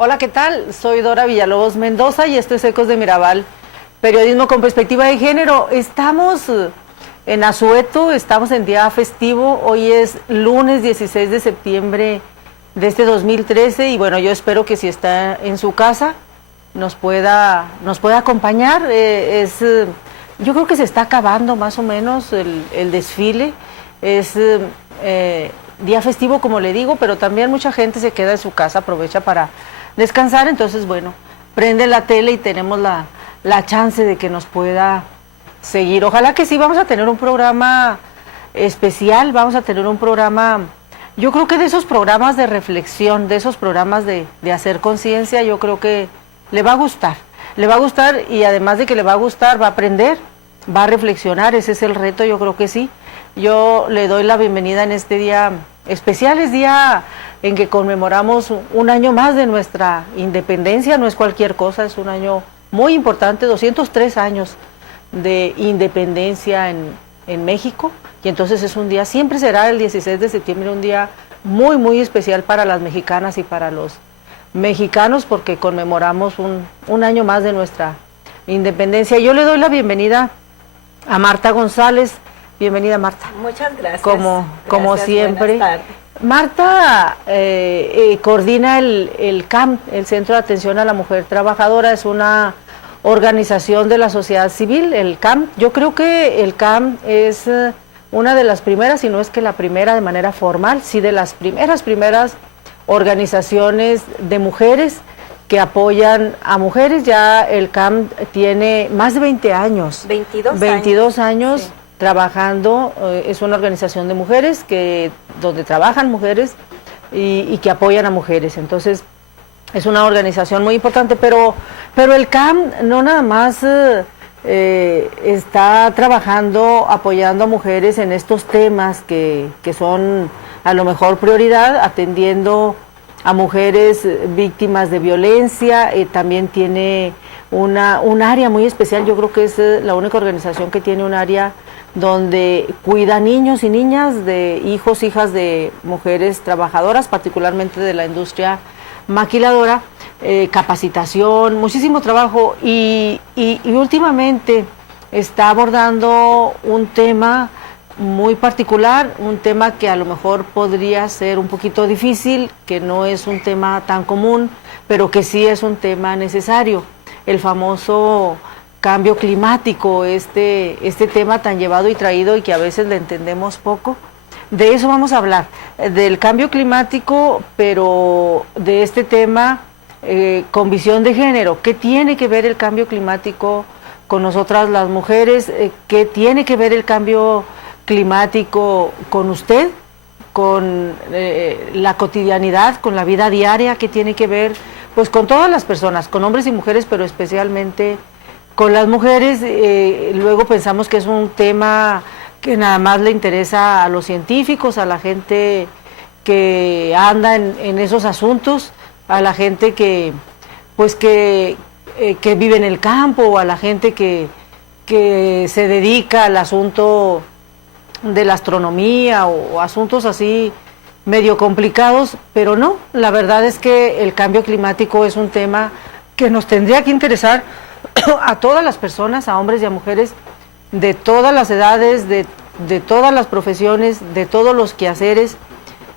Hola, ¿qué tal? Soy Dora Villalobos Mendoza y esto es Ecos de Mirabal, periodismo con perspectiva de género. Estamos en Asueto, estamos en día festivo, hoy es lunes 16 de septiembre de este 2013 y bueno, yo espero que si está en su casa nos pueda acompañar. Yo creo que se está acabando más o menos el desfile, es día festivo como le digo, pero también mucha gente se queda en su casa, aprovecha para descansar, entonces bueno, prende la tele y tenemos la chance de que nos pueda seguir. Ojalá que sí, vamos a tener un programa especial, vamos a tener un programa, yo creo que de esos programas de reflexión, de esos programas de hacer conciencia, yo creo que le va a gustar y además de que le va a gustar, va a aprender, va a reflexionar, ese es el reto, yo creo que sí. Yo le doy la bienvenida en este día especial, es día en que conmemoramos un año más de nuestra independencia, no es cualquier cosa, es un año muy importante, 203 años de independencia en México, y entonces es un día, siempre será el 16 de septiembre, un día muy, muy especial para las mexicanas y para los mexicanos, porque conmemoramos un año más de nuestra independencia. Yo le doy la bienvenida a Marta González. Bienvenida, Marta. Muchas gracias. Como siempre. Marta coordina el CAM, el Centro de Atención a la Mujer Trabajadora, es una organización de la sociedad civil, el CAM. Yo creo que el CAM es una de las primeras, si no es que la primera de manera formal, sí de las primeras organizaciones de mujeres que apoyan a mujeres. Ya el CAM tiene más de 20 años. 22 años. Sí. Trabajando, es una organización de mujeres donde trabajan mujeres y que apoyan a mujeres. Entonces, es una organización muy importante, pero el CAM no nada más está trabajando, apoyando a mujeres en estos temas que son a lo mejor prioridad, atendiendo a mujeres víctimas de violencia. También tiene un área muy especial, yo creo que es la única organización que tiene un área donde cuida niños y niñas, de hijos, hijas de mujeres trabajadoras, particularmente de la industria maquiladora, capacitación, muchísimo trabajo y últimamente está abordando un tema muy particular, un tema que a lo mejor podría ser un poquito difícil, que no es un tema tan común, pero que sí es un tema necesario, el famoso cambio climático, este tema tan llevado y traído y que a veces le entendemos poco. De eso vamos a hablar, del cambio climático, pero de este tema con visión de género. ¿Qué tiene que ver el cambio climático con nosotras las mujeres? ¿Qué tiene que ver el cambio climático con usted, con la cotidianidad, con la vida diaria? ¿Qué tiene que ver pues con todas las personas, con hombres y mujeres, pero especialmente con las mujeres? Luego pensamos que es un tema que nada más le interesa a los científicos, a la gente que anda en esos asuntos, a la gente que vive en el campo, o a la gente que se dedica al asunto de la astronomía o asuntos así medio complicados, pero no, la verdad es que el cambio climático es un tema que nos tendría que interesar a todas las personas, a hombres y a mujeres de todas las edades, de todas las profesiones, de todos los quehaceres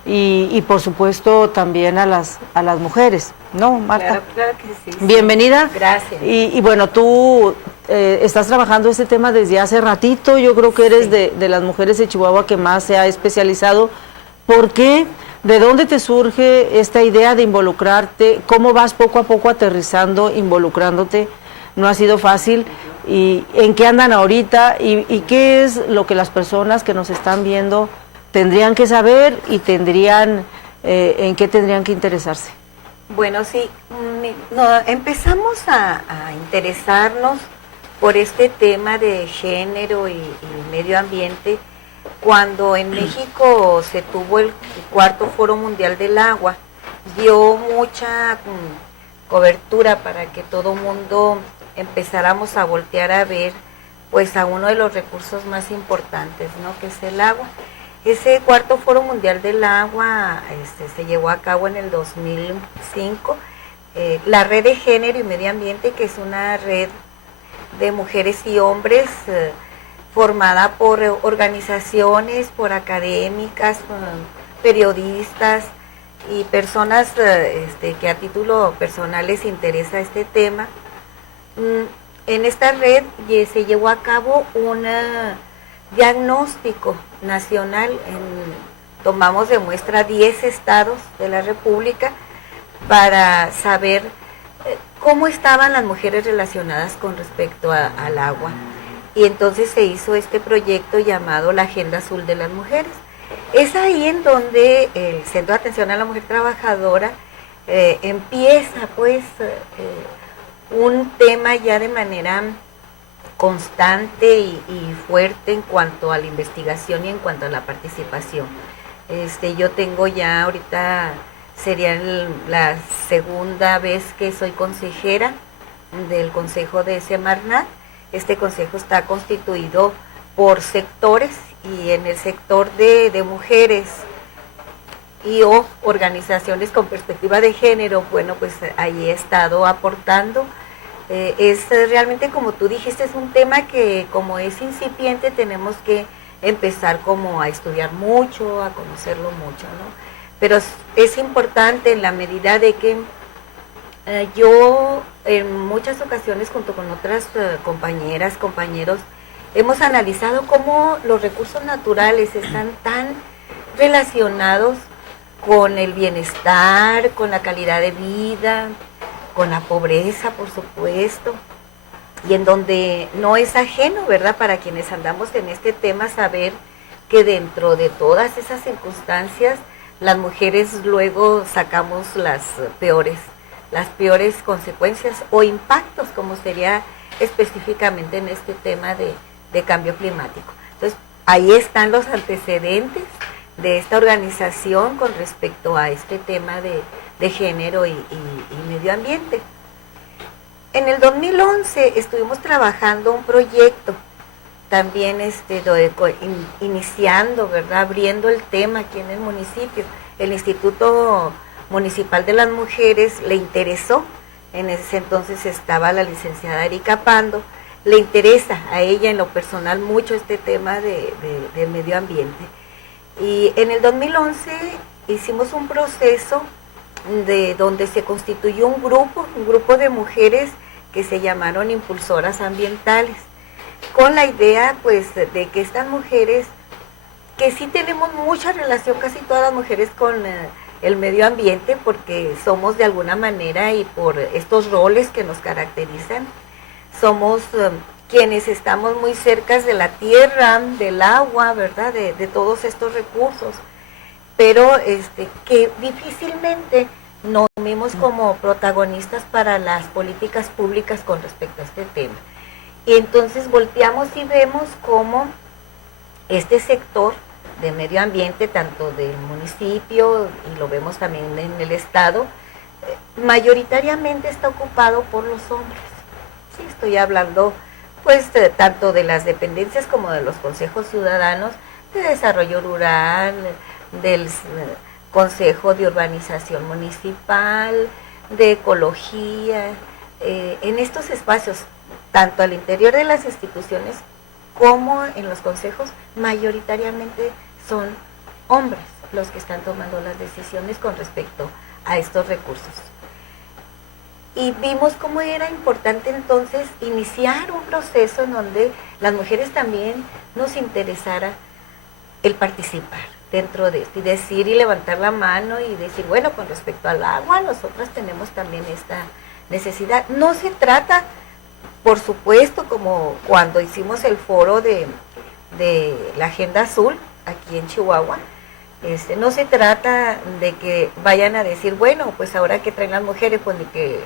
y por supuesto también a las mujeres, ¿no, Marta? Claro que sí. Bienvenida. Gracias. Y bueno, tú estás trabajando este tema desde hace ratito, yo creo que eres de las mujeres de Chihuahua que más se ha especializado. ¿Por qué? ¿De dónde te surge esta idea de involucrarte? ¿Cómo vas poco a poco aterrizando, involucrándote? No ha sido fácil. ¿Y en qué andan ahorita? ¿Y qué es lo que las personas que nos están viendo tendrían que saber y en qué tendrían que interesarse? Bueno, sí, empezamos a interesarnos por este tema de género y medio ambiente cuando en México se tuvo el cuarto Foro Mundial del Agua. Dio mucha cobertura para que todo mundo empezáramos a voltear a ver pues a uno de los recursos más importantes, ¿no?, que es el agua. Ese cuarto Foro Mundial del Agua se llevó a cabo en el 2005 la red de género y medio ambiente, que es una red de mujeres y hombres formada por organizaciones, por académicas, periodistas y personas que a título personal les interesa este tema. En esta red se llevó a cabo un diagnóstico nacional, tomamos de muestra 10 estados de la República para saber cómo estaban las mujeres relacionadas con respecto al agua. Y entonces se hizo este proyecto llamado la Agenda Azul de las Mujeres. Es ahí en donde el Centro de Atención a la Mujer Trabajadora empieza pues un tema ya de manera constante y fuerte en cuanto a la investigación y en cuanto a la participación. Yo tengo ya ahorita, sería la segunda vez que soy consejera del Consejo de Semarnat. Este consejo está constituido por sectores, y en el sector de mujeres y o organizaciones con perspectiva de género, bueno, pues ahí he estado aportando. Es realmente, como tú dijiste, es un tema que como es incipiente tenemos que empezar como a estudiar mucho, a conocerlo mucho, ¿no? Pero es importante en la medida de que yo en muchas ocasiones junto con otras compañeras, compañeros, hemos analizado cómo los recursos naturales están tan relacionados con el bienestar, con la calidad de vida, con la pobreza, por supuesto, y en donde no es ajeno, ¿verdad?, para quienes andamos en este tema, saber que dentro de todas esas circunstancias, las mujeres luego sacamos las peores consecuencias o impactos, como sería específicamente en este tema de cambio climático. Entonces, ahí están los antecedentes de esta organización con respecto a este tema de género y medio ambiente. En el 2011 estuvimos trabajando un proyecto, también iniciando, ¿verdad?, abriendo el tema aquí en el municipio. El Instituto Municipal de las Mujeres le interesó, en ese entonces estaba la licenciada Erika Pando, le interesa a ella en lo personal mucho este tema de medio ambiente. Y en el 2011 hicimos un proceso donde se constituyó un grupo de mujeres que se llamaron impulsoras ambientales, con la idea pues de que estas mujeres, que sí tenemos mucha relación, casi todas las mujeres, con el medio ambiente, porque somos de alguna manera, y por estos roles que nos caracterizan, somos quienes estamos muy cerca de la tierra, del agua, ¿verdad?, de todos estos recursos, pero que difícilmente nos vimos como protagonistas para las políticas públicas con respecto a este tema. Y entonces volteamos y vemos cómo este sector de medio ambiente, tanto del municipio, y lo vemos también en el estado, mayoritariamente está ocupado por los hombres. Sí, estoy hablando pues tanto de las dependencias como de los consejos ciudadanos de desarrollo rural, del Consejo de Urbanización Municipal, de Ecología, en estos espacios, tanto al interior de las instituciones como en los consejos, mayoritariamente son hombres los que están tomando las decisiones con respecto a estos recursos. Y vimos cómo era importante entonces iniciar un proceso en donde las mujeres también nos interesara el participar dentro de esto, y decir y levantar la mano y decir, bueno, con respecto al agua, nosotras tenemos también esta necesidad. No se trata, por supuesto, como cuando hicimos el foro de la Agenda Azul aquí en Chihuahua, no se trata de que vayan a decir, bueno, pues ahora que traen las mujeres, pues de que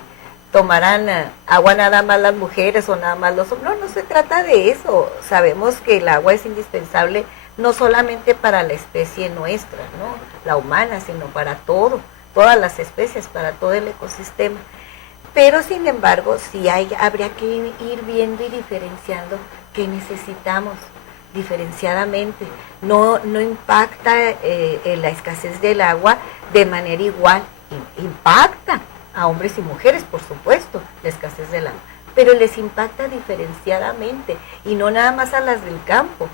tomarán agua nada más las mujeres o nada más los hombres. No se trata de eso. Sabemos que el agua es indispensable no solamente para la especie nuestra, ¿no?, la humana, sino para todas las especies, para todo el ecosistema. Pero sin embargo, sí habría que ir viendo y diferenciando qué necesitamos diferenciadamente. No impacta la escasez del agua de manera igual, impacta. a hombres y mujeres, por supuesto, la escasez del agua, pero les impacta diferenciadamente, y no nada más a las del campo,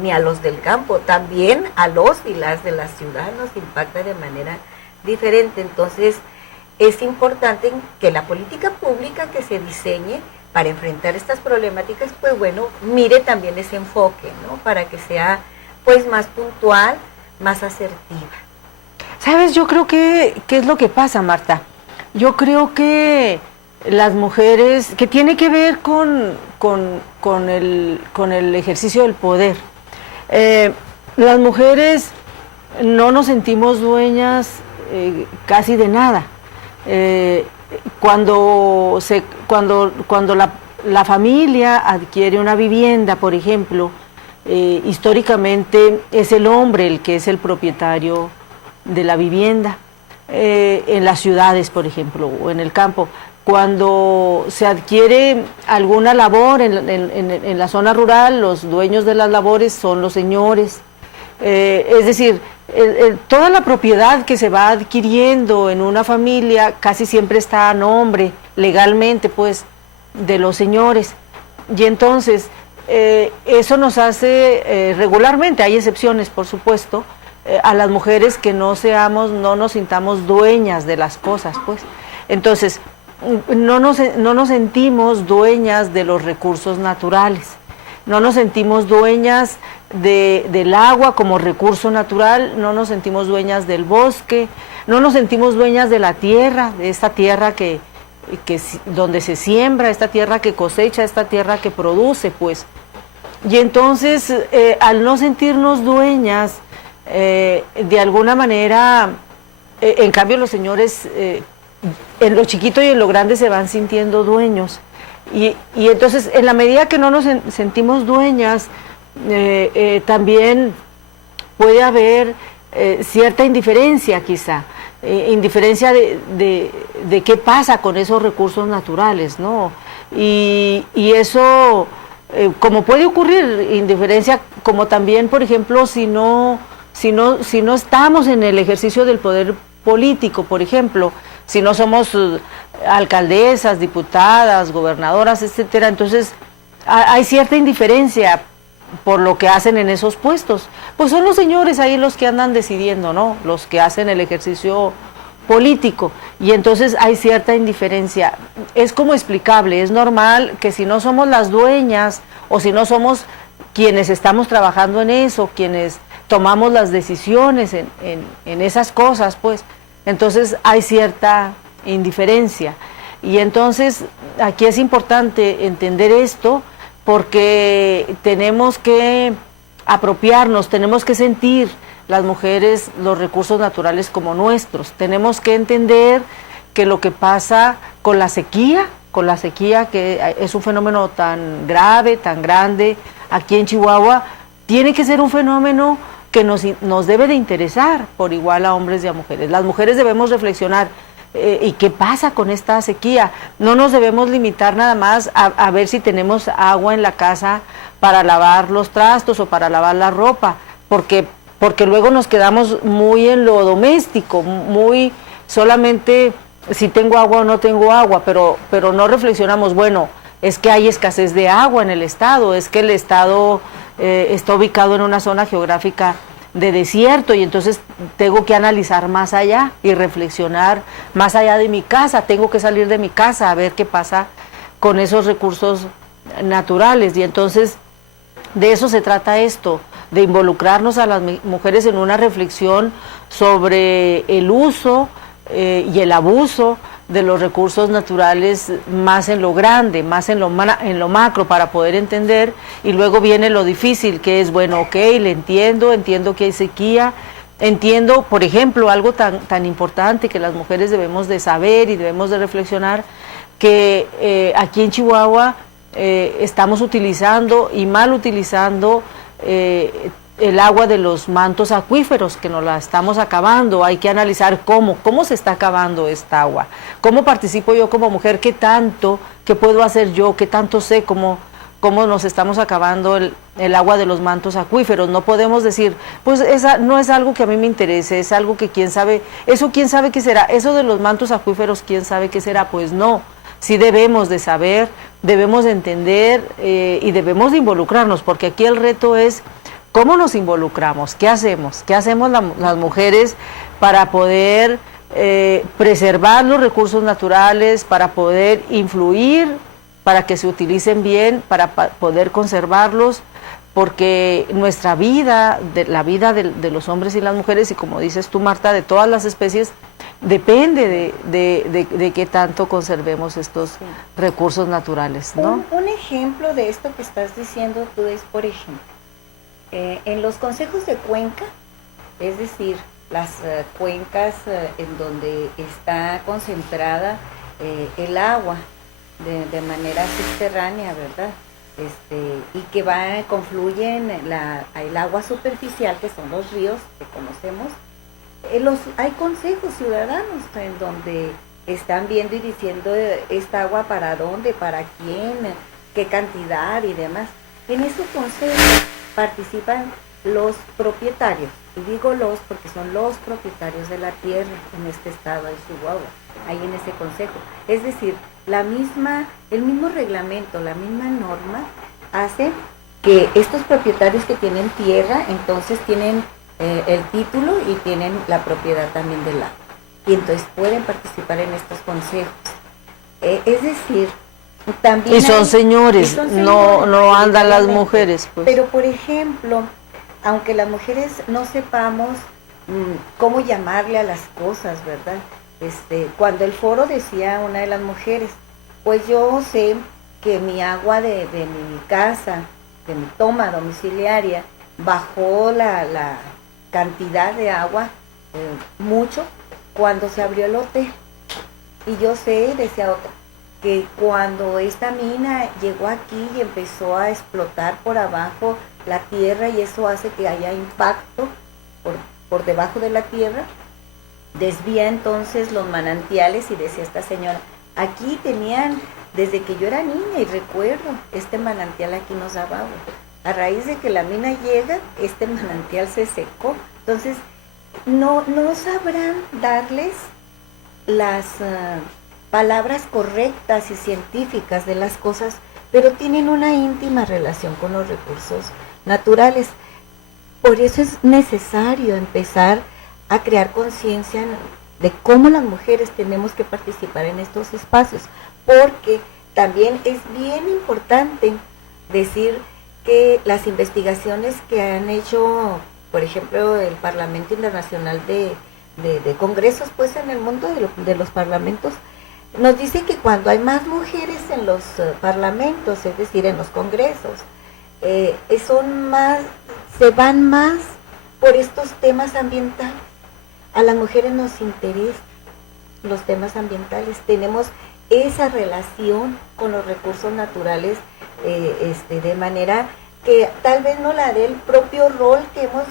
ni a los del campo, también a los y las de la ciudad nos impacta de manera diferente. Entonces, es importante que la política pública que se diseñe para enfrentar estas problemáticas, pues bueno, mire también ese enfoque, ¿no? Para que sea, pues, más puntual, más asertiva. ¿Sabes? Yo creo que, ¿qué es lo que pasa, Marta? Yo creo que las mujeres, que tiene que ver con el ejercicio del poder. Las mujeres no nos sentimos dueñas casi de nada. Cuando la familia adquiere una vivienda, por ejemplo, históricamente es el hombre el que es el propietario de la vivienda, en las ciudades, por ejemplo, o en el campo. Cuando se adquiere alguna labor en la zona rural, los dueños de las labores son los señores. Es decir, toda la propiedad que se va adquiriendo en una familia casi siempre está a nombre, legalmente, pues, de los señores. Y entonces, eso nos hace regularmente, hay excepciones, por supuesto, a las mujeres que no nos sintamos dueñas de las cosas, pues. Entonces, no nos sentimos dueñas de los recursos naturales, no nos sentimos dueñas del agua como recurso natural, no nos sentimos dueñas del bosque, no nos sentimos dueñas de la tierra, de esta tierra donde se siembra, esta tierra que cosecha, esta tierra que produce, pues. Y entonces, al no sentirnos dueñas, de alguna manera, en cambio los señores, en lo chiquito y en lo grande se van sintiendo dueños. Y entonces, en la medida que no nos sentimos dueñas, también puede haber cierta indiferencia, quizá, indiferencia de qué pasa con esos recursos naturales, ¿no? Y eso, como puede ocurrir, indiferencia, como también, por ejemplo, si no estamos en el ejercicio del poder político, por ejemplo, si no somos alcaldesas, diputadas, gobernadoras, etcétera, entonces hay cierta indiferencia por lo que hacen en esos puestos. Pues son los señores ahí los que andan decidiendo, ¿no? Los que hacen el ejercicio político, y entonces hay cierta indiferencia. Es como explicable, es normal que si no somos las dueñas, o si no somos quienes estamos trabajando en eso, quienes tomamos las decisiones en esas cosas, pues, entonces hay cierta indiferencia. Y entonces aquí es importante entender esto, porque tenemos que apropiarnos, tenemos que sentir las mujeres los recursos naturales como nuestros. Tenemos que entender que lo que pasa con la sequía que es un fenómeno tan grave, tan grande aquí en Chihuahua, tiene que ser un fenómeno que nos debe de interesar por igual a hombres y a mujeres. Las mujeres debemos reflexionar, ¿y qué pasa con esta sequía? No nos debemos limitar nada más a ver si tenemos agua en la casa para lavar los trastos o para lavar la ropa, porque luego nos quedamos muy en lo doméstico, muy solamente si tengo agua o no tengo agua, pero no reflexionamos, bueno, es que hay escasez de agua en el estado, es que el estado está ubicado en una zona geográfica de desierto, y entonces tengo que analizar más allá y reflexionar más allá de mi casa, tengo que salir de mi casa a ver qué pasa con esos recursos naturales. Y entonces de eso se trata esto, de involucrarnos a las mujeres en una reflexión sobre el uso y el abuso de los recursos naturales, más en lo grande, más en lo macro, para poder entender. Y luego viene lo difícil, que es, bueno, ok, le entiendo que hay sequía, entiendo, por ejemplo, algo tan importante que las mujeres debemos de saber y debemos de reflexionar, que aquí en Chihuahua estamos utilizando y mal utilizando el agua de los mantos acuíferos, que nos la estamos acabando. Hay que analizar cómo se está acabando esta agua, cómo participo yo como mujer, qué puedo hacer yo, qué tanto sé, cómo cómo nos estamos acabando el agua de los mantos acuíferos. No podemos decir, pues esa no es algo que a mí me interese, es algo que quién sabe, eso quién sabe qué será, eso de los mantos acuíferos quién sabe qué será. Pues no, sí debemos de saber, debemos de entender y debemos de involucrarnos, porque aquí el reto es cómo nos involucramos, qué hacemos las mujeres para poder preservar los recursos naturales, para poder influir, para que se utilicen bien, para poder conservarlos, porque nuestra vida, la vida de los hombres y las mujeres, y como dices tú, Marta, de todas las especies, depende de qué tanto conservemos estos recursos naturales, ¿no? Un ejemplo de esto que estás diciendo tú es, por ejemplo, en los consejos de cuenca, es decir, las cuencas en donde está concentrada el agua de manera subterránea, ¿verdad? Y que confluye en el agua superficial, que son los ríos que conocemos. Hay consejos ciudadanos en donde están viendo y diciendo esta agua para dónde, para quién, qué cantidad y demás. En esos consejos participan los propietarios, y digo los porque son los propietarios de la tierra en este estado de Chihuahua, ahí en ese consejo. Es decir, el mismo reglamento, la misma norma hace que estos propietarios que tienen tierra, entonces tienen el título y tienen la propiedad también del agua. Y entonces pueden participar en estos consejos. Es decir, también y son señores, no andan las mujeres, pues. Pero por ejemplo, aunque las mujeres no sepamos cómo llamarle a las cosas, ¿verdad? Cuando el foro decía una de las mujeres, pues yo sé que mi agua de mi casa, de mi toma domiciliaria, bajó la cantidad de agua mucho cuando se abrió el hotel. Y yo sé, decía otra, que cuando esta mina llegó aquí y empezó a explotar por abajo la tierra, y eso hace que haya impacto por debajo de la tierra, desvía entonces los manantiales. Y decía esta señora, aquí tenían, desde que yo era niña y recuerdo, este manantial aquí nos daba agua. A raíz de que la mina llega, este manantial se secó. Entonces, no sabrán darles las palabras correctas y científicas de las cosas, pero tienen una íntima relación con los recursos naturales. Por eso es necesario empezar a crear conciencia de cómo las mujeres tenemos que participar en estos espacios, porque también es bien importante decir que las investigaciones que han hecho, por ejemplo, el Parlamento Internacional de Congresos, pues en el mundo de los parlamentos, nos dice que cuando hay más mujeres en los parlamentos, es decir, en los congresos, se van más por estos temas ambientales. A las mujeres nos interesan los temas ambientales, tenemos esa relación con los recursos naturales, de manera que tal vez no la dé el propio rol que hemos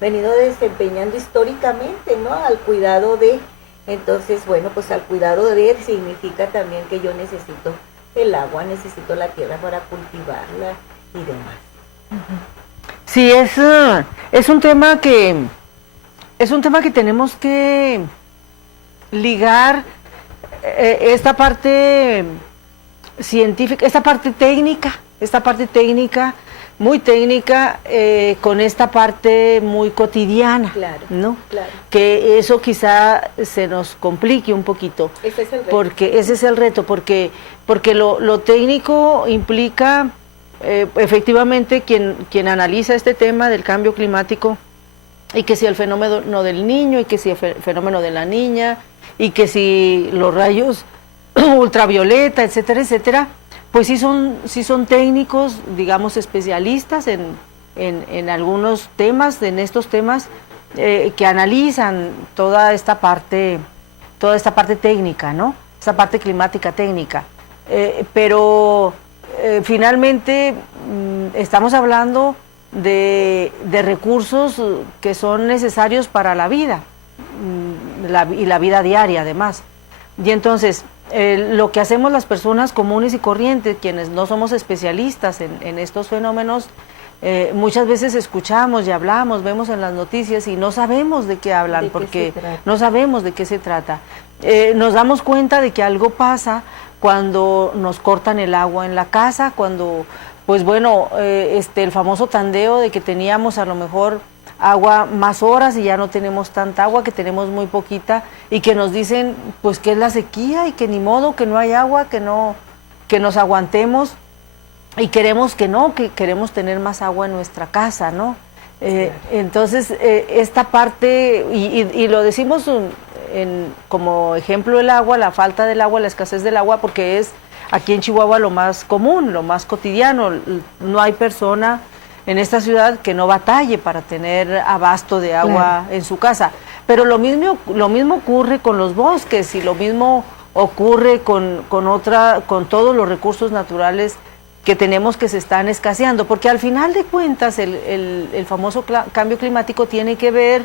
venido desempeñando históricamente, ¿no? Al cuidado de. Entonces, bueno, pues al cuidado de significa también que yo necesito el agua, necesito la tierra para cultivarla y demás. Sí, es un tema que tenemos que ligar esta parte científica, esta parte técnica, muy técnica, con esta parte muy cotidiana, claro, ¿no? Claro. Que eso quizá se nos complique un poquito. Ese es el reto. Porque ese es el reto, porque lo técnico implica efectivamente quien analiza este tema del cambio climático, y que si el fenómeno del niño, y que si el fenómeno de la niña, y que si los rayos ultravioleta, etcétera, etcétera, pues sí son técnicos, digamos, especialistas en algunos temas, en estos temas, que analizan toda esta parte técnica, ¿no? Esta parte climática técnica. Pero finalmente estamos hablando de recursos que son necesarios para la vida, y la vida diaria además. Y entonces, lo que hacemos las personas comunes y corrientes, quienes no somos especialistas en estos fenómenos, muchas veces escuchamos y hablamos, vemos en las noticias y no sabemos de qué hablan, porque no sabemos de qué se trata. Nos damos cuenta de que algo pasa cuando nos cortan el agua en la casa, cuando, pues bueno, el famoso tandeo de que teníamos a lo mejor agua más horas y ya no tenemos tanta agua, que tenemos muy poquita, y que nos dicen pues que es la sequía y que ni modo, que no hay agua, que nos aguantemos, y queremos que queremos tener más agua en nuestra casa, ¿no? Entonces, esta parte, y lo decimos como ejemplo el agua, la falta del agua, la escasez del agua, porque es aquí en Chihuahua lo más común, lo más cotidiano. No hay persona en esta ciudad que no batalle para tener abasto de agua en su casa. Pero lo mismo ocurre con los bosques, y lo mismo ocurre con todos los recursos naturales que tenemos, que se están escaseando, porque al final de cuentas el famoso cambio climático tiene que ver,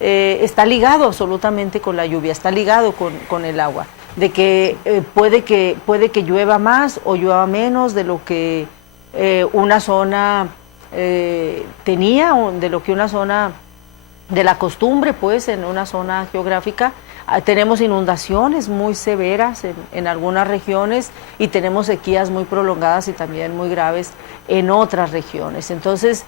está ligado absolutamente con la lluvia, está ligado con el agua, de que puede que llueva más o llueva menos de lo que una zona tenía, o de lo que una zona, de la costumbre pues en una zona geográfica. Tenemos inundaciones muy severas en algunas regiones, y tenemos sequías muy prolongadas y también muy graves en otras regiones. Entonces,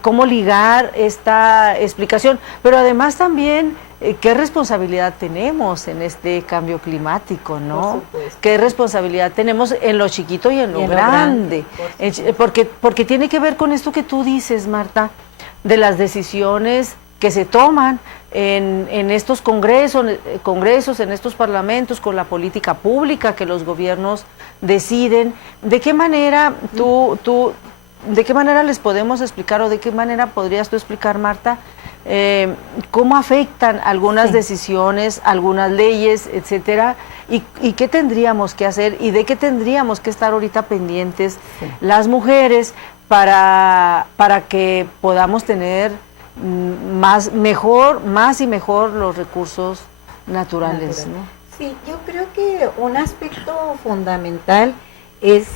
¿cómo ligar esta explicación? Pero además también, ¿qué responsabilidad tenemos en este cambio climático, no? ¿Qué responsabilidad tenemos en lo chiquito y en lo grande? Porque tiene que ver con esto que tú dices, Marta, de las decisiones que se toman en estos congresos, en estos parlamentos, con la política pública que los gobiernos deciden. ¿De qué manera de qué manera les podemos explicar, o de qué manera podrías tú explicar, Marta, cómo afectan algunas decisiones, algunas leyes, etcétera, y qué tendríamos que hacer, y de qué tendríamos que estar ahorita pendientes las mujeres para que podamos tener más y mejor los recursos naturales, ¿no? Sí, yo creo que un aspecto fundamental es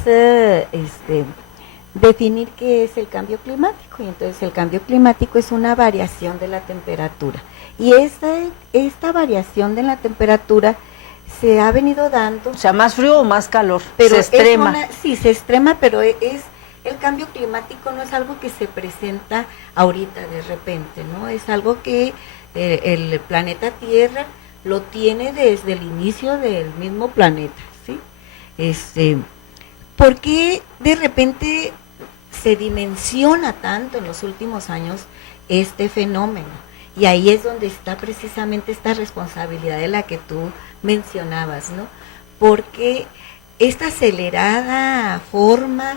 definir qué es el cambio climático. Y entonces el cambio climático es una variación de la temperatura, y esta variación de la temperatura se ha venido dando, o sea, más frío o más calor, pero se extrema. Se extrema, pero el cambio climático no es algo que se presenta ahorita de repente, ¿no? Es algo que el planeta Tierra lo tiene desde el inicio del mismo planeta, ¿sí? ¿Por qué de repente se dimensiona tanto en los últimos años este fenómeno? Y ahí es donde está precisamente esta responsabilidad de la que tú mencionabas, ¿no? Porque esta acelerada forma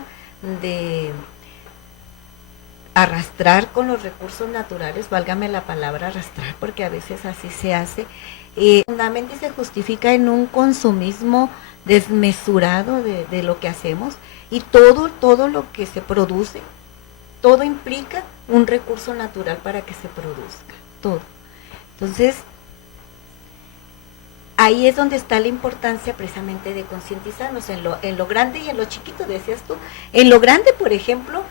de arrastrar con los recursos naturales, válgame la palabra arrastrar, porque a veces así se hace, fundamentalmente se justifica en un consumismo desmesurado de lo que hacemos, y todo lo que se produce, todo implica un recurso natural para que se produzca, todo. Entonces, ahí es donde está la importancia precisamente de concientizarnos en lo grande y en lo chiquito, decías tú. En lo grande, por ejemplo,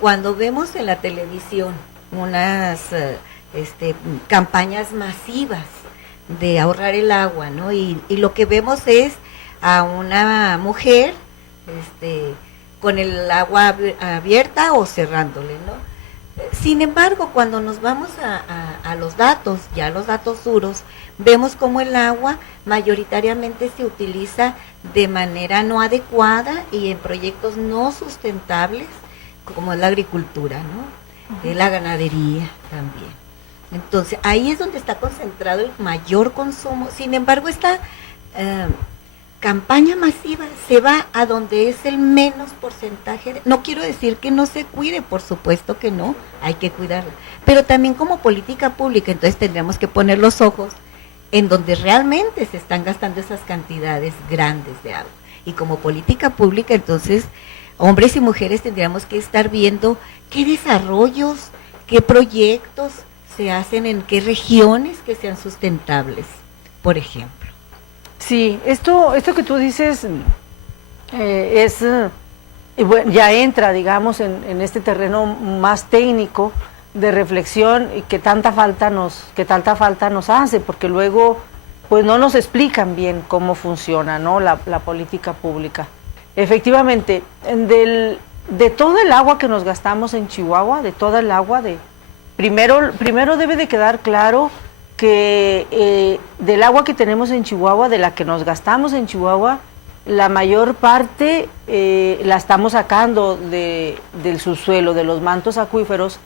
cuando vemos en la televisión unas campañas masivas de ahorrar el agua, ¿no? Y lo que vemos es a una mujer con el agua abierta o cerrándole, ¿no? Sin embargo, cuando nos vamos a los datos, ya los datos duros, vemos cómo el agua mayoritariamente se utiliza de manera no adecuada y en proyectos no sustentables, como es la agricultura, ¿no? La ganadería también. Entonces, ahí es donde está concentrado el mayor consumo. Sin embargo, esta campaña masiva se va a donde es el menos porcentaje. No quiero decir que no se cuide, por supuesto que no, hay que cuidarla. Pero también como política pública, entonces tendríamos que poner los ojos en donde realmente se están gastando esas cantidades grandes de agua. Y como política pública, entonces, hombres y mujeres tendríamos que estar viendo qué desarrollos, qué proyectos se hacen en qué regiones que sean sustentables, por ejemplo. Sí, esto que tú dices y bueno, ya entra, digamos, en este terreno más técnico de reflexión y que tanta falta nos hace, porque luego pues no nos explican bien cómo funciona, ¿no?, la política pública. Efectivamente, de todo el agua que nos gastamos en Chihuahua, de toda el agua, primero debe de quedar claro que del agua que tenemos en Chihuahua, de la que nos gastamos en Chihuahua, la mayor parte la estamos sacando del subsuelo, de los mantos acuíferos,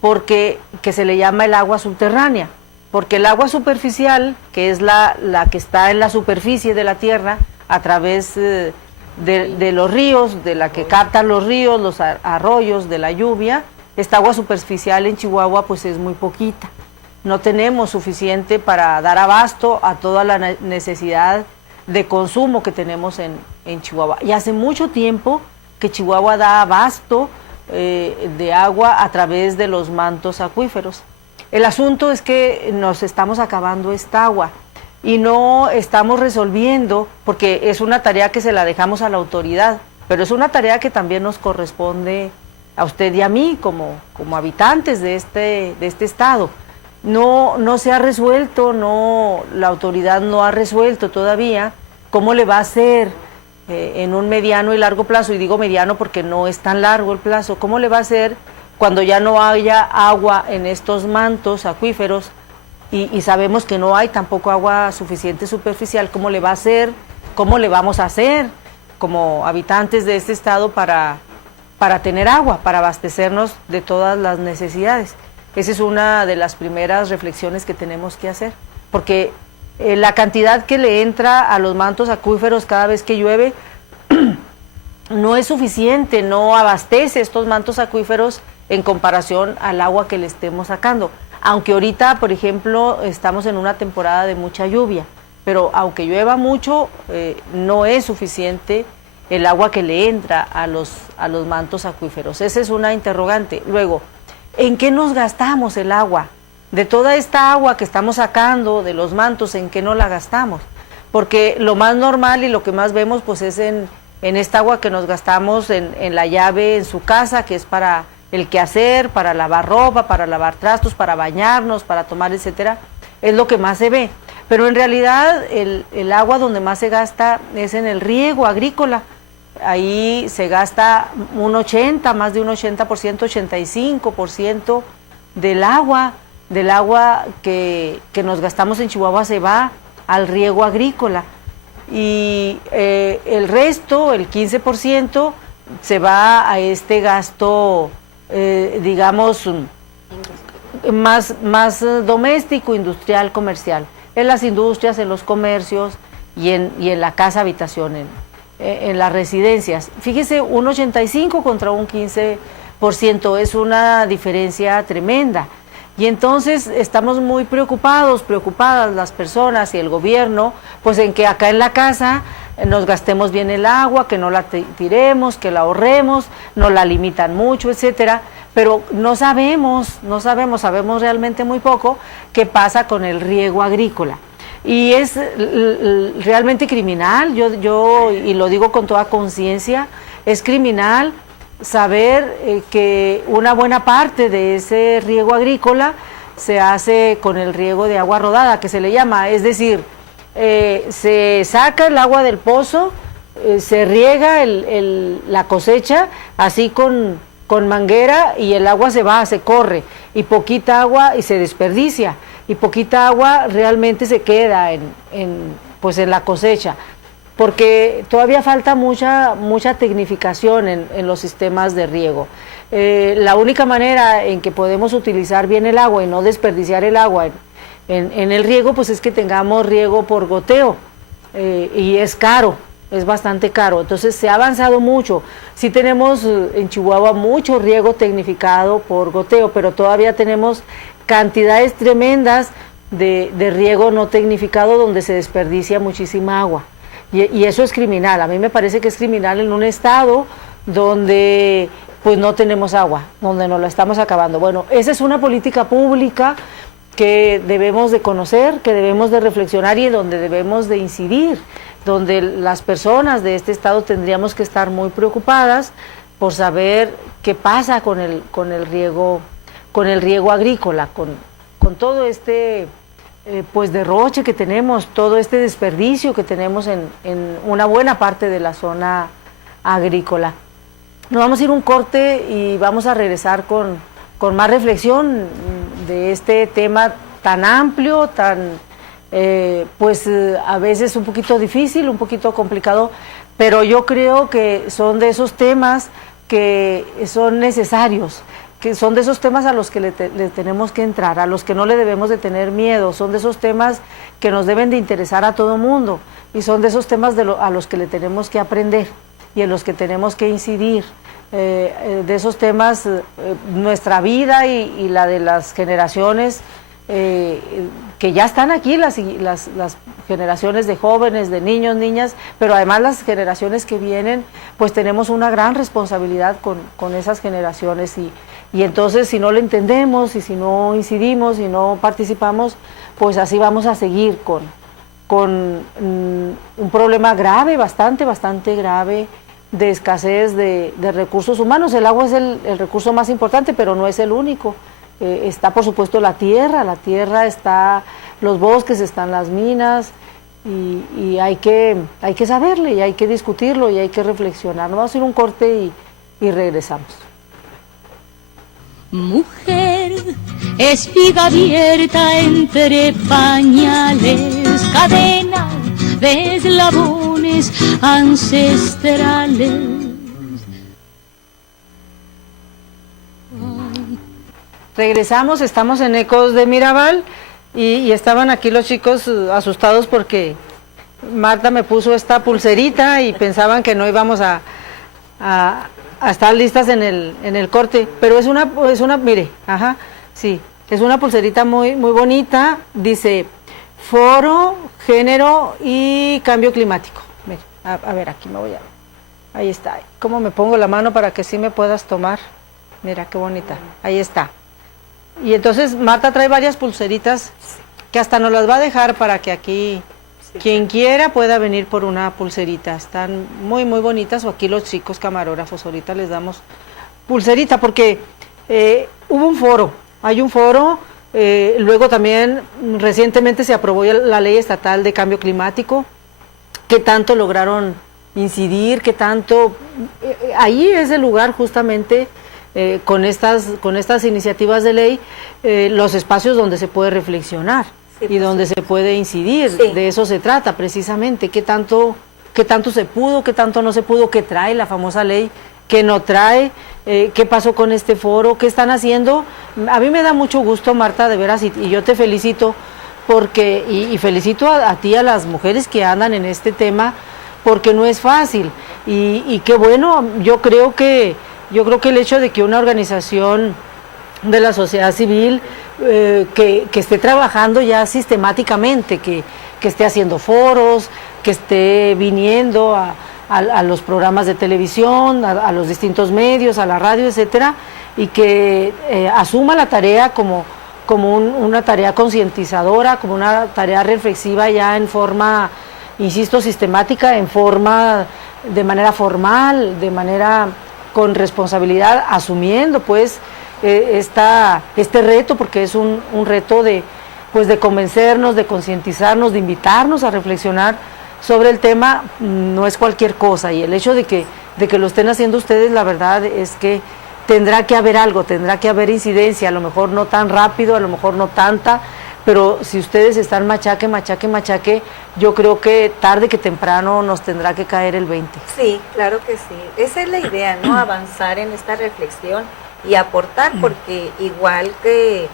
porque que se le llama el agua subterránea, porque el agua superficial, que es la que está en la superficie de la tierra, a través de los ríos, de la que captan los ríos, los arroyos, de la lluvia, esta agua superficial en Chihuahua pues es muy poquita. No tenemos suficiente para dar abasto a toda la necesidad de consumo que tenemos en Chihuahua. Y hace mucho tiempo que Chihuahua da abasto de agua a través de los mantos acuíferos. El asunto es que nos estamos acabando esta agua y no estamos resolviendo, porque es una tarea que se la dejamos a la autoridad, pero es una tarea que también nos corresponde a usted y a mí como habitantes de este estado. No se ha resuelto, la autoridad no ha resuelto todavía cómo le va a hacer en un mediano y largo plazo, y digo mediano porque no es tan largo el plazo, cómo le va a hacer cuando ya no haya agua en estos mantos acuíferos y sabemos que no hay tampoco agua suficiente superficial. ¿Cómo le va a hacer? ¿Cómo le vamos a hacer como habitantes de este estado para tener agua, para abastecernos de todas las necesidades? Esa es una de las primeras reflexiones que tenemos que hacer, porque la cantidad que le entra a los mantos acuíferos cada vez que llueve no es suficiente, no abastece estos mantos acuíferos en comparación al agua que le estemos sacando. Aunque ahorita, por ejemplo, estamos en una temporada de mucha lluvia, pero aunque llueva mucho, no es suficiente el agua que le entra a los mantos acuíferos. Esa es una interrogante. Luego, ¿en qué nos gastamos el agua? De toda esta agua que estamos sacando de los mantos, ¿en qué no la gastamos? Porque lo más normal y lo que más vemos pues es en esta agua que nos gastamos en la llave en su casa, que es para el quehacer, para lavar ropa, para lavar trastos, para bañarnos, para tomar, etcétera. Es lo que más se ve. Pero en realidad el agua donde más se gasta es en el riego agrícola. Ahí se gasta más de un 80%, 85% del agua que nos gastamos en Chihuahua se va al riego agrícola. Y el resto, el 15%, se va a este gasto, digamos, más doméstico, industrial, comercial, en las industrias, en los comercios y en la casa habitación, en las residencias. Fíjese, un 85 contra un 15%, es una diferencia tremenda. Y entonces estamos muy preocupadas las personas y el gobierno, pues en que acá en la casa nos gastemos bien el agua, que no la tiremos, que la ahorremos, no la limitan mucho, etcétera. Pero sabemos realmente muy poco qué pasa con el riego agrícola. Y es realmente criminal, yo y lo digo con toda conciencia, es criminal saber que una buena parte de ese riego agrícola se hace con el riego de agua rodada, que se le llama, es decir, se saca el agua del pozo, se riega la cosecha así con manguera y el agua se corre, y poquita agua y se desperdicia, y poquita agua realmente se queda pues en la cosecha, porque todavía falta mucha tecnificación en los sistemas de riego. La única manera en que podemos utilizar bien el agua y no desperdiciar el agua en el riego, pues es que tengamos riego por goteo, y es caro, es bastante caro. Entonces se ha avanzado mucho. Sí tenemos en Chihuahua mucho riego tecnificado por goteo, pero todavía tenemos cantidades tremendas de riego no tecnificado donde se desperdicia muchísima agua. Y eso es criminal. A mí me parece que es criminal en un estado donde pues no tenemos agua, donde nos la estamos acabando. Bueno, esa es una política pública que debemos de conocer, que debemos de reflexionar y donde debemos de incidir, donde las personas de este estado tendríamos que estar muy preocupadas por saber qué pasa con el riego agrícola, con todo este pues derroche que tenemos, todo este desperdicio que tenemos en una buena parte de la zona agrícola. Nos vamos a ir un corte y vamos a regresar con más reflexión de este tema tan amplio, tan a veces un poquito difícil, un poquito complicado, pero yo creo que son de esos temas que son necesarios, que son de esos temas a los que le tenemos que entrar, a los que no le debemos de tener miedo, son de esos temas que nos deben de interesar a todo mundo y son de esos temas a los que le tenemos que aprender y en los que tenemos que incidir. De esos temas, nuestra vida y la de las generaciones que ya están aquí, las generaciones de jóvenes, de niños, niñas, pero además las generaciones que vienen, pues tenemos una gran responsabilidad con esas generaciones y entonces si no lo entendemos y si no incidimos, si no participamos, pues así vamos a seguir con un problema grave, bastante grave, de escasez de recursos humanos. El agua es el recurso más importante, pero no es el único. Está por supuesto la tierra está los bosques, están las minas y hay que saberle y hay que discutirlo y hay que reflexionar. Vamos a hacer un corte y regresamos. Mujer, espiga abierta entre pañales, cadena de eslabones ancestrales. Regresamos, estamos en Ecos de Mirabal y estaban aquí los chicos asustados porque Marta me puso esta pulserita y pensaban que no íbamos a estar listas en el corte, pero es una, mire, sí, es una pulserita muy bonita, dice Foro, Género y Cambio Climático. Mire, a ver, aquí me voy ahí está, ¿cómo me pongo la mano para que sí me puedas tomar? Mira, qué bonita, ahí está. Y entonces Marta trae varias pulseritas que hasta nos las va a dejar para que aquí quien quiera pueda venir por una pulserita. Están muy bonitas, o aquí los chicos camarógrafos ahorita les damos pulserita porque hay un foro, luego también recientemente se aprobó la ley estatal de cambio climático, que tanto lograron incidir, que tanto, ahí es el lugar justamente con estas iniciativas de ley, los espacios donde se puede reflexionar y donde se puede incidir. Sí. De eso se trata precisamente, qué tanto se pudo, qué tanto no se pudo, qué trae la famosa ley, qué no trae, qué pasó con este foro, qué están haciendo. A mí me da mucho gusto, Marta, de veras, y yo te felicito porque y felicito a ti, a las mujeres que andan en este tema, porque no es fácil y qué bueno. Yo creo que el hecho de que una organización de la sociedad civil que esté trabajando ya sistemáticamente, que esté haciendo foros, que esté viniendo a los programas de televisión, a los distintos medios, a la radio, etcétera, y que asuma la tarea como una tarea concientizadora, como una tarea reflexiva ya en forma, insisto, sistemática, en forma de manera formal, de manera con responsabilidad, asumiendo pues este reto, porque es un reto de convencernos, de concientizarnos, de invitarnos a reflexionar sobre el tema. No es cualquier cosa, y el hecho de que lo estén haciendo ustedes, la verdad es que tendrá que haber algo, tendrá que haber incidencia, a lo mejor no tan rápido, a lo mejor no tanta, pero si ustedes están machaque, yo creo que tarde que temprano nos tendrá que caer el 20. Sí, claro que sí. Esa es la idea, ¿no? Avanzar en esta reflexión y aportar, porque igual que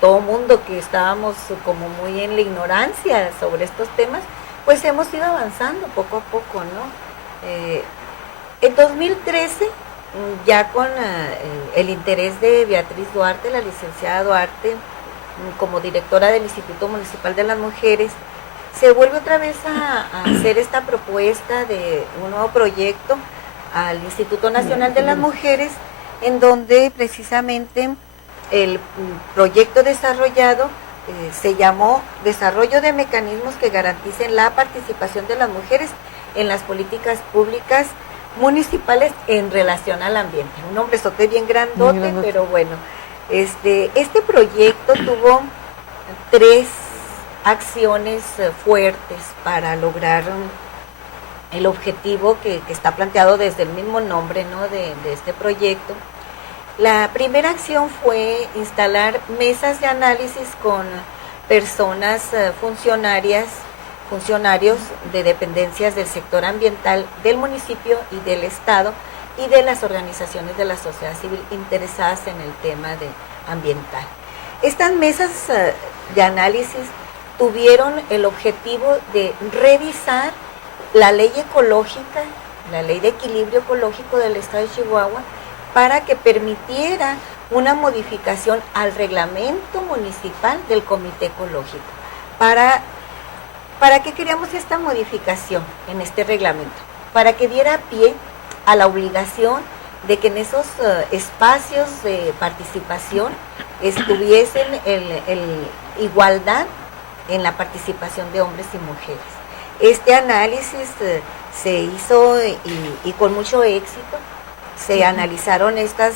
todo mundo que estábamos como muy en la ignorancia sobre estos temas, pues hemos ido avanzando poco a poco, ¿no? En 2013, ya con el interés de Beatriz Duarte, la licenciada Duarte, como directora del Instituto Municipal de las Mujeres, se vuelve otra vez a hacer esta propuesta de un nuevo proyecto al Instituto Nacional de las Mujeres, en donde precisamente el proyecto desarrollado se llamó Desarrollo de mecanismos que garanticen la participación de las mujeres en las políticas públicas municipales en relación al ambiente. Un nombrezote bien grandote, pero bueno, este proyecto tuvo 3 acciones fuertes para lograr el objetivo que está planteado desde el mismo nombre, ¿no?, de este proyecto. La primera acción fue instalar mesas de análisis con personas funcionarios de dependencias del sector ambiental del municipio y del estado y de las organizaciones de la sociedad civil interesadas en el tema ambiental. Estas mesas de análisis tuvieron el objetivo de revisar la ley ecológica, la ley de equilibrio ecológico del estado de Chihuahua, para que permitiera una modificación al reglamento municipal del comité ecológico. ¿Para qué queríamos esta modificación en este reglamento? Para que diera pie a la obligación de que en esos espacios de participación estuviesen igualdad en la participación de hombres y mujeres. Este análisis se hizo y con mucho éxito. Se analizaron estos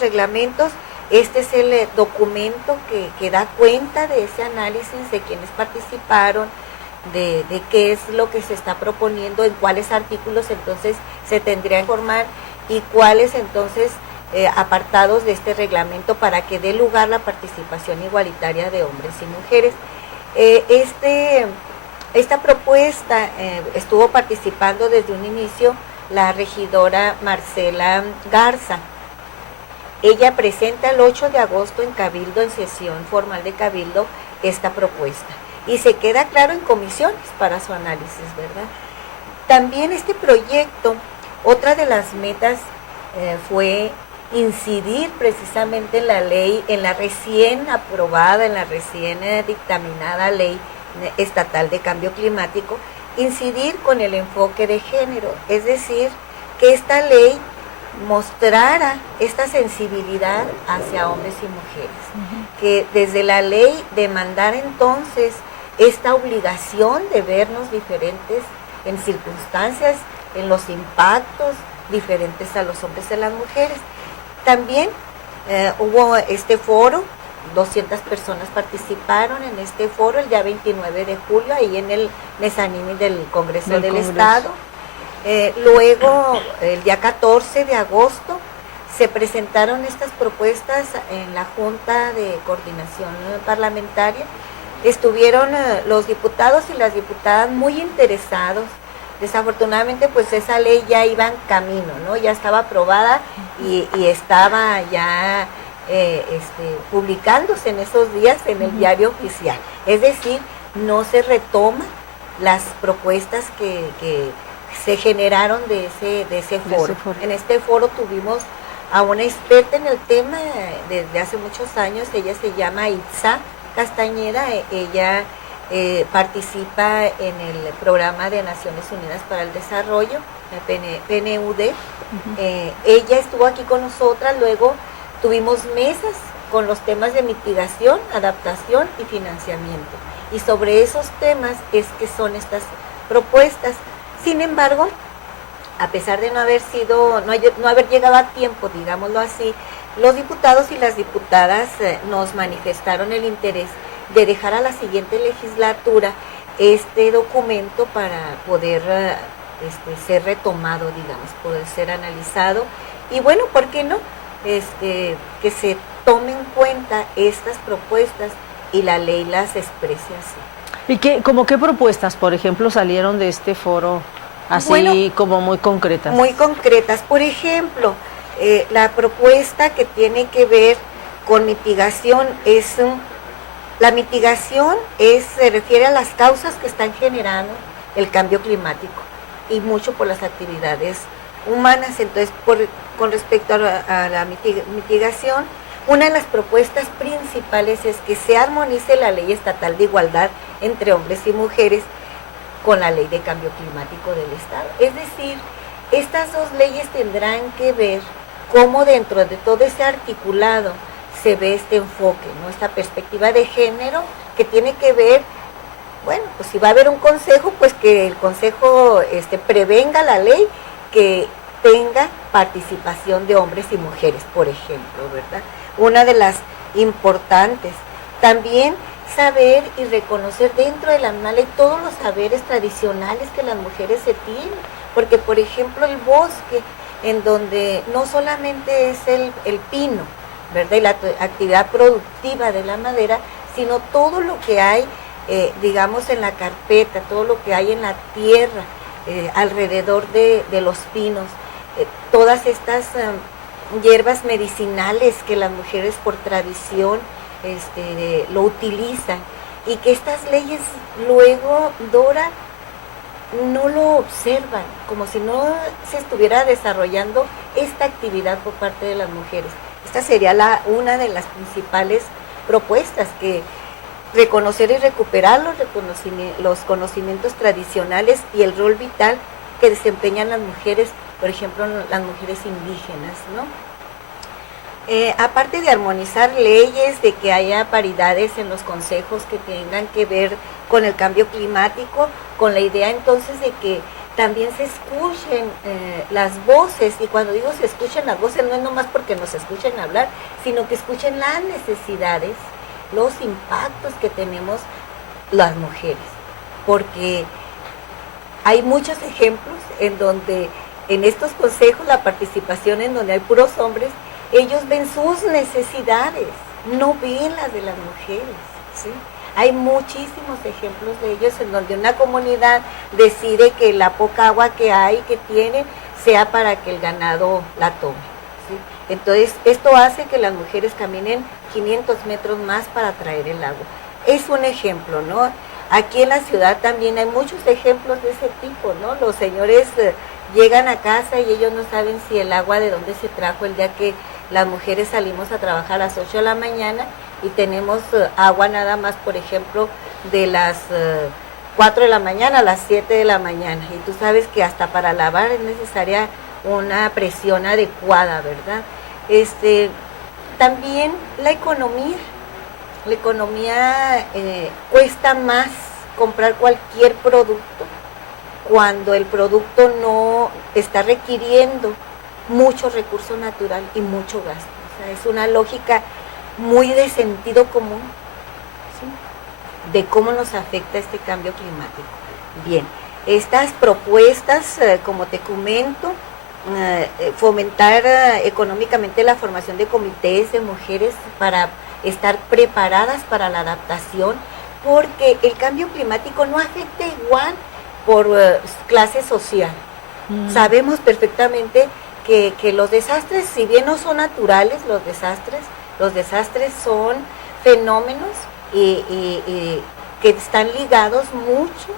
reglamentos. Este es el documento que da cuenta de ese análisis, de quienes participaron, de qué es lo que se está proponiendo, en cuáles artículos entonces se tendría que formar y cuáles entonces apartados de este reglamento para que dé lugar la participación igualitaria de hombres y mujeres. Esta propuesta estuvo participando desde un inicio la regidora Marcela Garza. Ella presenta el 8 de agosto en Cabildo, en sesión formal de Cabildo, esta propuesta. Y se queda claro en comisiones para su análisis, ¿verdad? También este proyecto, otra de las metas fue incidir precisamente en la ley, en la recién aprobada, en la recién dictaminada ley estatal de cambio climático, incidir con el enfoque de género, es decir, que esta ley mostrara esta sensibilidad hacia hombres y mujeres, que desde la ley demandara entonces esta obligación de vernos diferentes en circunstancias, en los impactos diferentes a los hombres y a las mujeres. También hubo este foro, 200 personas participaron en este foro el día 29 de julio, ahí en el mezanín del Congreso del Estado. Luego, el día 14 de agosto, se presentaron estas propuestas en la Junta de Coordinación Parlamentaria. Estuvieron los diputados y las diputadas muy interesados. Desafortunadamente, pues esa ley ya iba en camino, ¿no? Ya estaba aprobada y estaba ya publicándose en esos días en el diario oficial. Es decir, no se retoman las propuestas que se generaron de ese foro. En este foro tuvimos a una experta en el tema desde hace muchos años. Ella se llama Itza Castañeda. Ella participa en el programa de Naciones Unidas para el Desarrollo, PNUD. Ella estuvo aquí con nosotras. Luego tuvimos mesas con los temas de mitigación, adaptación y financiamiento. Y sobre esos temas es que son estas propuestas. Sin embargo, a pesar de no haber llegado a tiempo, digámoslo así, los diputados y las diputadas nos manifestaron el interés de dejar a la siguiente legislatura este documento para poder ser retomado, digamos, poder ser analizado. Y bueno, ¿por qué no? Que se tomen en cuenta estas propuestas y la ley las exprese así. ¿Y como qué propuestas, por ejemplo, salieron de este foro así como muy concretas? Muy concretas. Por ejemplo, la propuesta que tiene que ver con mitigación la mitigación se refiere a las causas que están generando el cambio climático y mucho por las actividades humanas. Entonces, con respecto a la mitigación, una de las propuestas principales es que se armonice la ley estatal de igualdad entre hombres y mujeres con la ley de cambio climático del Estado. Es decir, estas dos leyes tendrán que ver cómo dentro de todo ese articulado se ve este enfoque, ¿no? Esta perspectiva de género que tiene que ver, bueno, pues si va a haber un consejo, pues que el consejo prevenga la ley que tenga participación de hombres y mujeres, por ejemplo, ¿verdad? Una de las importantes. También saber y reconocer dentro de la misma ley todos los saberes tradicionales que las mujeres se tienen, porque por ejemplo el bosque, en donde no solamente es el pino, ¿verdad? Y la actividad productiva de la madera, sino todo lo que hay, digamos, en la carpeta, todo lo que hay en la tierra, alrededor de los pinos, todas estas hierbas medicinales que las mujeres por tradición lo utilizan, y que estas leyes luego, Dora, no lo observan, como si no se estuviera desarrollando esta actividad por parte de las mujeres. Esta sería una de las principales propuestas, que reconocer y recuperar los conocimientos tradicionales y el rol vital que desempeñan las mujeres, por ejemplo, las mujeres indígenas, ¿no? Aparte de armonizar leyes, de que haya paridades en los consejos que tengan que ver con el cambio climático, con la idea entonces de que también se escuchen las voces, y cuando digo se escuchen las voces no es nomás porque nos escuchen hablar, sino que escuchen las necesidades, los impactos que tenemos las mujeres, porque hay muchos ejemplos en donde en estos consejos, la participación en donde hay puros hombres, ellos ven sus necesidades, no ven las de las mujeres, ¿sí? Hay muchísimos ejemplos de ellos en donde una comunidad decide que la poca agua que hay, que tiene, sea para que el ganado la tome, ¿sí? Entonces, esto hace que las mujeres caminen 500 metros más para traer el agua. Es un ejemplo, ¿no? Aquí en la ciudad también hay muchos ejemplos de ese tipo, ¿no? Los señores llegan a casa y ellos no saben si el agua de dónde se trajo el día que las mujeres salimos a trabajar a las 8 de la mañana y tenemos agua nada más, por ejemplo, de las 4 de la mañana a las 7 de la mañana. Y tú sabes que hasta para lavar es necesaria una presión adecuada, ¿verdad? También la economía cuesta más comprar cualquier producto cuando el producto no está requiriendo mucho recurso natural y mucho gasto. O sea, es una lógica muy de sentido común, ¿sí?, de cómo nos afecta este cambio climático. Bien, estas propuestas, como te comento, fomentar económicamente la formación de comités de mujeres para estar preparadas para la adaptación, porque el cambio climático no afecta igual por clase social. Sabemos perfectamente que los desastres, si bien no son naturales, los desastres son fenómenos que están ligados mucho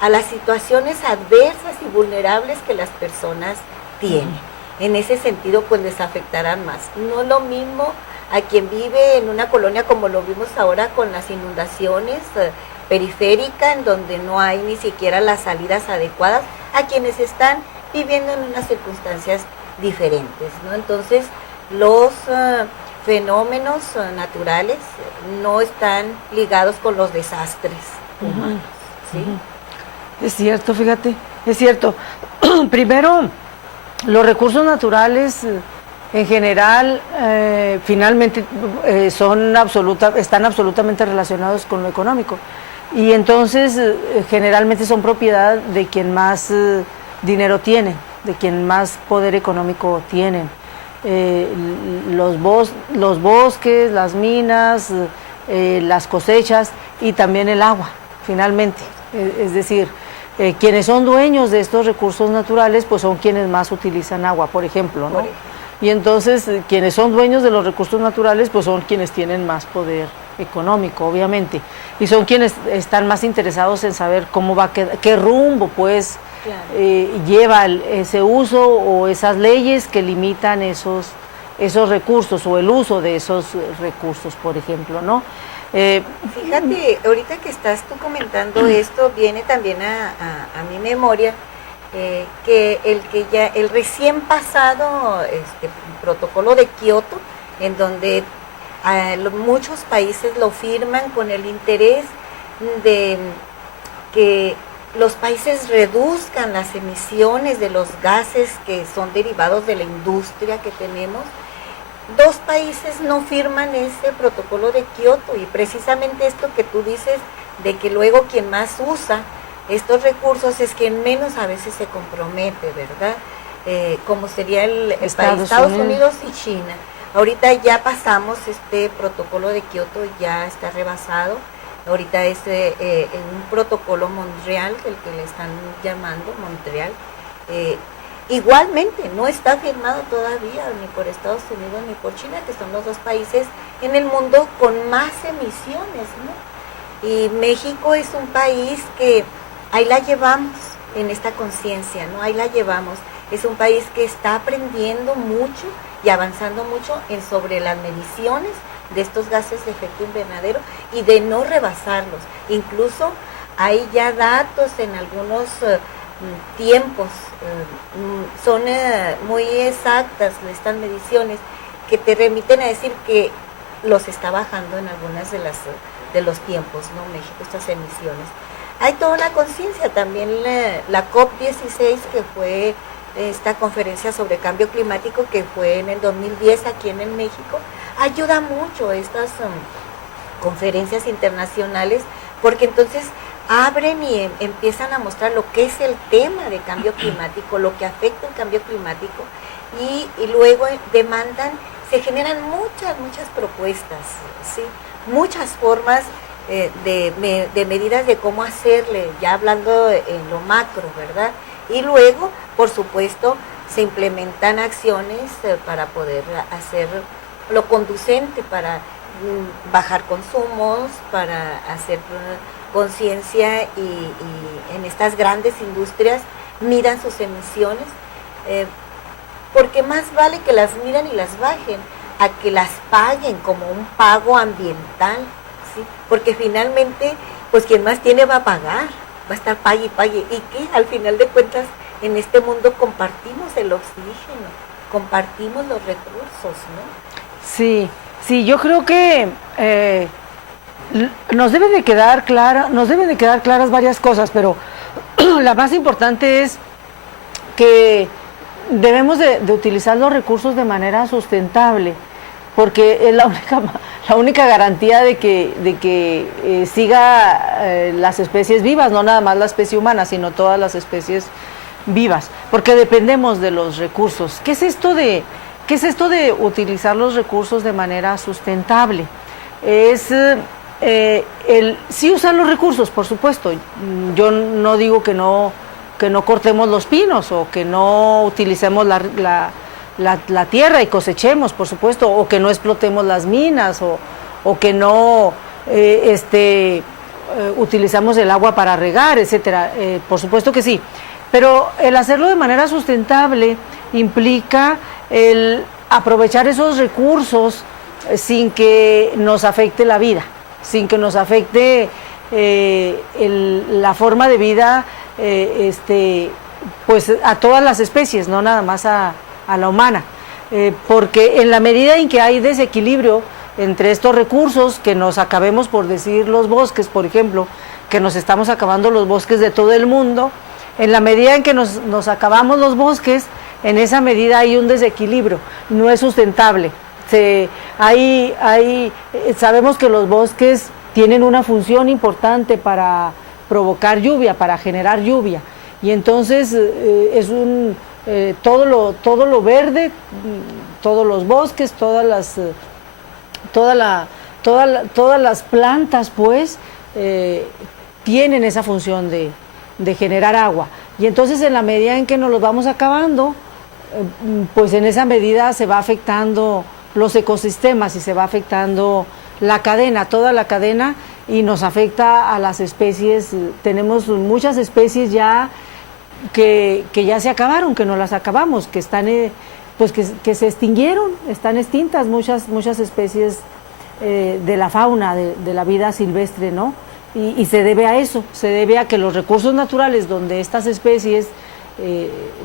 a las situaciones adversas y vulnerables que las personas tienen. En ese sentido, pues les afectarán más. No es lo mismo a quien vive en una colonia como lo vimos ahora con las inundaciones periférica, en donde no hay ni siquiera las salidas adecuadas, a quienes están viviendo en unas circunstancias diferentes, ¿no? Entonces, los fenómenos naturales no están ligados con los desastres humanos, ¿sí? Es cierto, fíjate, es cierto. Primero, los recursos naturales en general finalmente están absolutamente relacionados con lo económico, y entonces generalmente son propiedad de quien más dinero tiene, de quien más poder económico tienen. Los bosques, las minas, las cosechas y también el agua, finalmente. Es decir, quienes son dueños de estos recursos naturales, pues son quienes más utilizan agua, por ejemplo, ¿no? Y entonces, quienes son dueños de los recursos naturales, pues son quienes tienen más poder económico, obviamente, y son quienes están más interesados en saber cómo va a quedar, qué rumbo, pues, lleva ese uso o esas leyes que limitan esos recursos o el uso de esos recursos, por ejemplo, ¿no? Fíjate, ahorita que estás tú comentando esto, viene también a mi memoria que el recién pasado protocolo de Kioto, en donde muchos países lo firman con el interés de que los países reduzcan las emisiones de los gases que son derivados de la industria que tenemos. 2 países no firman ese protocolo de Kioto, y precisamente esto que tú dices, de que luego quien más usa estos recursos es quien menos a veces se compromete, ¿verdad? Como sería el país Estados Unidos y China. Ahorita ya pasamos este protocolo de Kioto, ya está rebasado. Ahorita es un protocolo Montreal, el que le están llamando Montreal. Igualmente, no está firmado todavía ni por Estados Unidos ni por China, que son los 2 países en el mundo con más emisiones, ¿no? Y México es un país que ahí la llevamos en esta conciencia, ¿no? Ahí la llevamos. Es un país que está aprendiendo mucho y avanzando mucho sobre las mediciones de estos gases de efecto invernadero y de no rebasarlos. Incluso hay ya datos en algunos tiempos, son muy exactas estas mediciones que te remiten a decir que los está bajando en algunas de los tiempos, ¿no? México, estas emisiones. Hay toda una conciencia también, la COP16, que fue esta conferencia sobre cambio climático, que fue en el 2010 aquí en México, ayuda mucho estas conferencias internacionales, porque entonces abren y empiezan a mostrar lo que es el tema de cambio climático, lo que afecta el cambio climático, y luego se generan muchas propuestas, ¿sí? Muchas formas de medidas de cómo hacerle, ya hablando en lo macro, ¿verdad? Y luego, por supuesto, se implementan acciones para poder hacer lo conducente, para bajar consumos, para hacer conciencia, y en estas grandes industrias midan sus emisiones, porque más vale que las midan y las bajen a que las paguen como un pago ambiental, ¿sí? Porque finalmente, pues quien más tiene va a pagar, va a estar pague y pague, y que al final de cuentas en este mundo compartimos el oxígeno, compartimos los recursos, ¿no? Sí, yo creo que nos deben de quedar claras varias cosas, pero la más importante es que debemos de utilizar los recursos de manera sustentable, porque es la única garantía de que siga las especies vivas, no nada más la especie humana, sino todas las especies vivas, porque dependemos de los recursos. ¿Qué es esto de utilizar los recursos de manera sustentable? Es sí usar los recursos, por supuesto. Yo no digo que no cortemos los pinos, o que no utilicemos la tierra y cosechemos, por supuesto, o que no explotemos las minas, o que no utilizamos el agua para regar, etcétera. Por supuesto que sí. Pero el hacerlo de manera sustentable implica el aprovechar esos recursos sin que nos afecte la vida, sin que nos afecte la forma de vida, pues a todas las especies, no nada más a la humana, porque en la medida en que hay desequilibrio entre estos recursos, que nos acabemos, por decir, los bosques, por ejemplo, que nos estamos acabando los bosques de todo el mundo, en la medida en que nos acabamos los bosques, en esa medida hay un desequilibrio, no es sustentable. Sabemos que los bosques tienen una función importante para provocar lluvia, para generar lluvia, y entonces todo lo verde, todos los bosques, todas las plantas, pues, tienen esa función de generar agua, y entonces en la medida en que nos los vamos acabando, pues en esa medida se va afectando los ecosistemas y se va afectando la cadena, toda la cadena, y nos afecta a las especies. Tenemos muchas especies ya que ya se acabaron, que no las acabamos, que están pues que se extinguieron, están extintas muchas especies de la fauna, de la vida silvestre, ¿no? Y se debe a eso, se debe a que los recursos naturales donde estas especies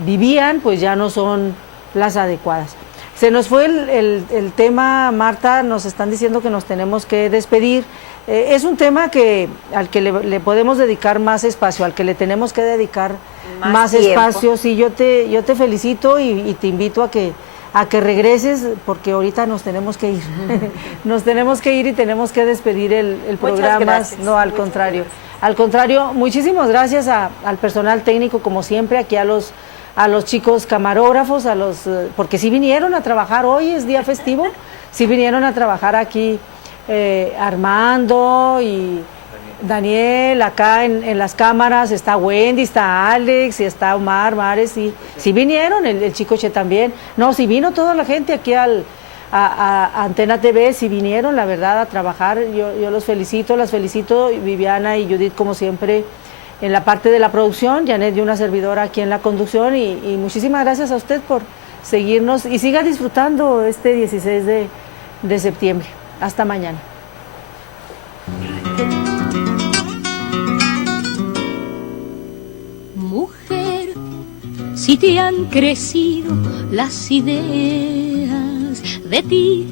vivían, pues ya no son las adecuadas. Se nos fue el tema, Marta, nos están diciendo que nos tenemos que despedir. Es un tema al que le podemos dedicar más espacio, al que le tenemos que dedicar más espacio. Sí, yo te felicito y te invito a que regreses, porque ahorita nos tenemos que ir. Nos tenemos que ir y tenemos que despedir el programa. Gracias. No, al contrario. Al contrario, muchísimas gracias al personal técnico, como siempre, aquí a los chicos camarógrafos, porque sí vinieron a trabajar, hoy es día festivo, sí vinieron a trabajar aquí Armando y Daniel, acá en las cámaras, está Wendy, está Alex, y está Omar, Mares, sí vinieron, el chico Che también. No, sí vino toda la gente aquí a Antena TV, sí vinieron, la verdad, a trabajar. Yo los felicito, las felicito, Viviana y Judith, como siempre, en la parte de la producción, Janet y una servidora aquí en la conducción, y muchísimas gracias a usted por seguirnos, y siga disfrutando este 16 de septiembre. Hasta mañana. Mujer, si te han crecido las ideas, de ti